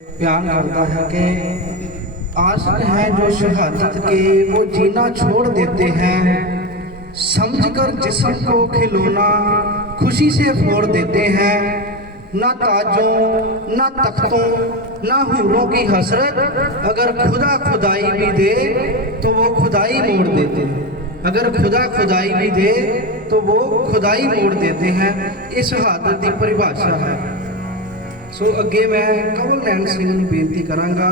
प्यार करता है कि आसन है जो शहादत के वो जीना छोड़ देते हैं समझकर जिसम को खिलौना खुशी से फोड़ देते हैं ना ताजों ना तख्तों ना हूरों की हसरत अगर खुदा खुदाई भी दे तो वो खुदाई मोड़ देते हैं अगर खुदा खुदाई भी दे तो वो खुदाई मोड़ देते हैं इस शहादत की परिभाषा है ਸੋ ਅੱਗੇ ਮੈਂ ਕਵਲ ਨੈਣ ਸਿੰਘ ਨੂੰ ਬੇਨਤੀ ਕਰਾਂਗਾ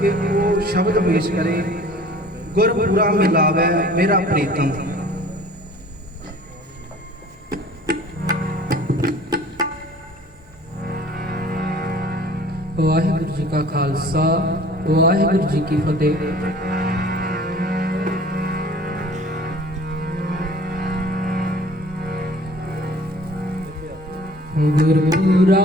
ਕਿ ਉਹ ਸ਼ਬਦ ਪੇਸ਼ ਕਰੇ ਗੁਰਪੁਰਾ ਮਿਲਾਵੇ ਮੇਰਾ ਪ੍ਰੀਤਮ ਵਾਹਿਗੁਰੂ ਜੀ ਕਾ ਖਾਲਸਾ ਵਾਹਿਗੁਰੂ ਜੀ ਕੀ ਫਤਿਹ ਗੁਰਪੁਰਾ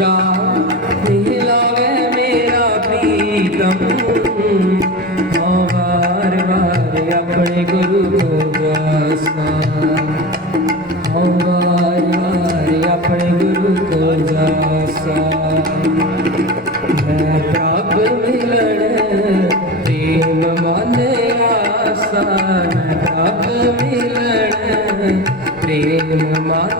पूरा दिलावे मेरा प्रीतम बार बार अपने गुरु को जासना बार बार अपने गुरु को जासा मैं प्रभ मिलन प्रेम मन आसा मैं प्रभ मिलन प्रेम मन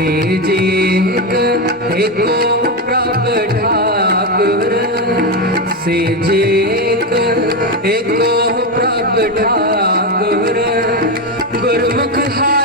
ਤੇ ਜੇਕ ਏਕੋ ਪ੍ਰਭ ਠਾਕੁਰ ਸੇ ਜੇਕ ਏਕੋ ਪ੍ਰਭ ਠਾਕੁਰ ਗੁਰਮੁਖ ਹਾ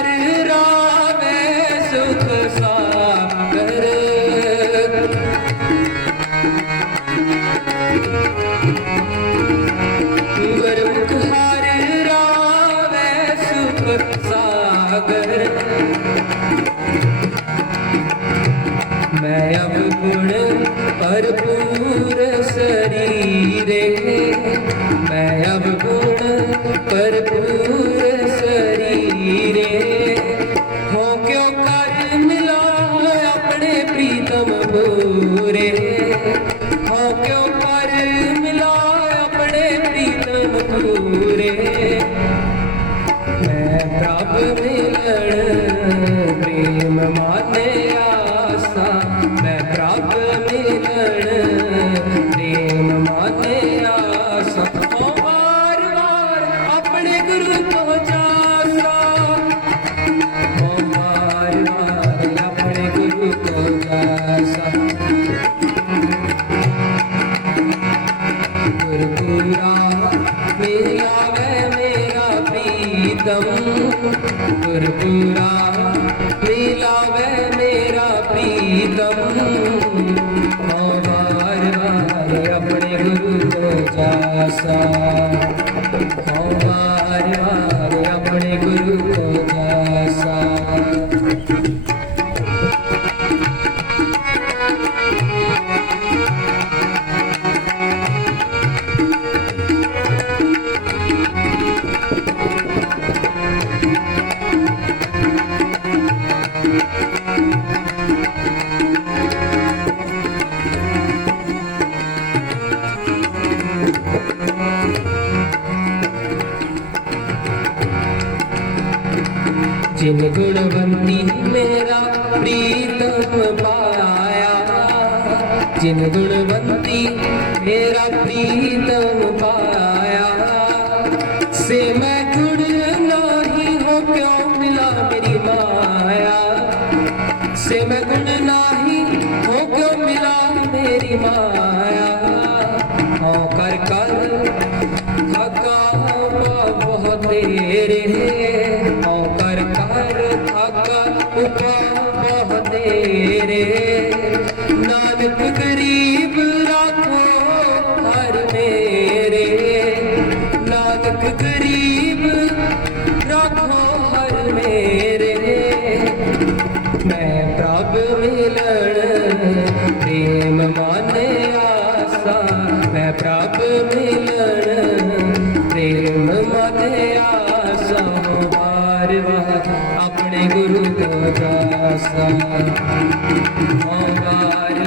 casa ਜਿਨ ਗੁਣਵੰਤੀ ਮੇਰਾ ਪ੍ਰੀਤਮ ਪਾਇਆ ਜਿਨ ਗੁਣਵੰਤੀ ਮੇਰਾ ਪ੍ਰੀਤਮ ਪਾਇਆ ਸੇ ਮੈਂ ਗੁਣ ਨਹੀਂ ਹੋ ਕਿਉਂ ਮਿਲਾ ਮੇਰੀ ਮਾਇਆ ਸੇ ਮੈਂ ਗੁਣ ਨਹੀਂ ਹੋ ਕਿਉਂ ਮਿਲਾ ਮੇਰੀ ਮਾਇਆ ਉੱਠੇ ਬੰਦੇ ਤੇਰੇ अपने गुरु को जासा बार बार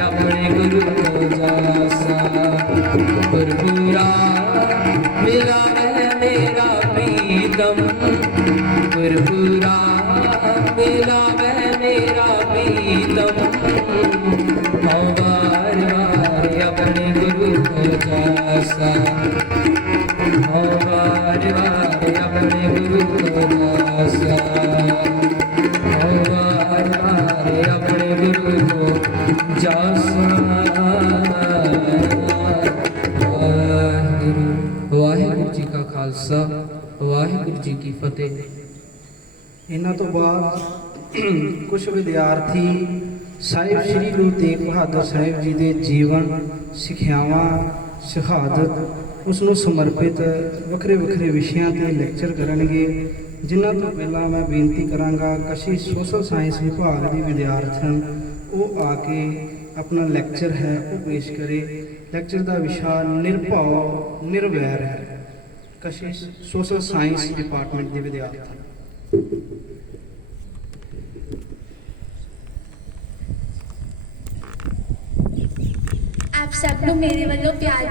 अपने गुरु को जासा गुरपुरा मेरा है मेरा प्रीतम गुरपुरा मेरा है मेरा प्रीतम बार बार अपने गुरु को जासा बार बार अपने गुरु को ਖਾਲਸਾ ਵਾਹਿਗੁਰੂ ਜੀ ਕੀ ਫਤਿਹ ਇਹਨਾਂ ਤੋਂ ਬਾਅਦ ਕੁਝ ਵਿਦਿਆਰਥੀ ਸਾਹਿਬ ਸ੍ਰੀ ਗੁਰੂ ਤੇਗ ਬਹਾਦਰ ਸਾਹਿਬ ਜੀ ਦੇ ਜੀਵਨ ਸਿੱਖਿਆਵਾਂ ਸ਼ਹਾਦਤ ਉਸ ਨੂੰ ਸਮਰਪਿਤ ਵੱਖਰੇ ਵੱਖਰੇ ਵਿਸ਼ਿਆਂ ਤੇ ਲੈਕਚਰ ਕਰਨਗੇ ਜਿਨ੍ਹਾਂ ਤੋਂ ਪਹਿਲਾਂ ਮੈਂ ਬੇਨਤੀ ਕਰਾਂਗਾ ਕਸ਼ੀ ਸੋਸ਼ਲ ਸਾਇੰਸ ਵਿਭਾਗ ਦੇ ਵਿਦਿਆਰਥਣ ਉਹ ਆ ਕੇ ਆਪਣਾ ਲੈਕਚਰ ਹੈ ਉਹ ਪੇਸ਼ ਕਰੇ ਲੈਕਚਰ ਦਾ ਵਿਸ਼ਾ ਨਿਰਭਉ ਨਿਰਵੈਰ ਹੈ तसेच सोशल साइंस डिपार्टमेंट दे विद्यार्थी आप सबको मेरे वालों प्यार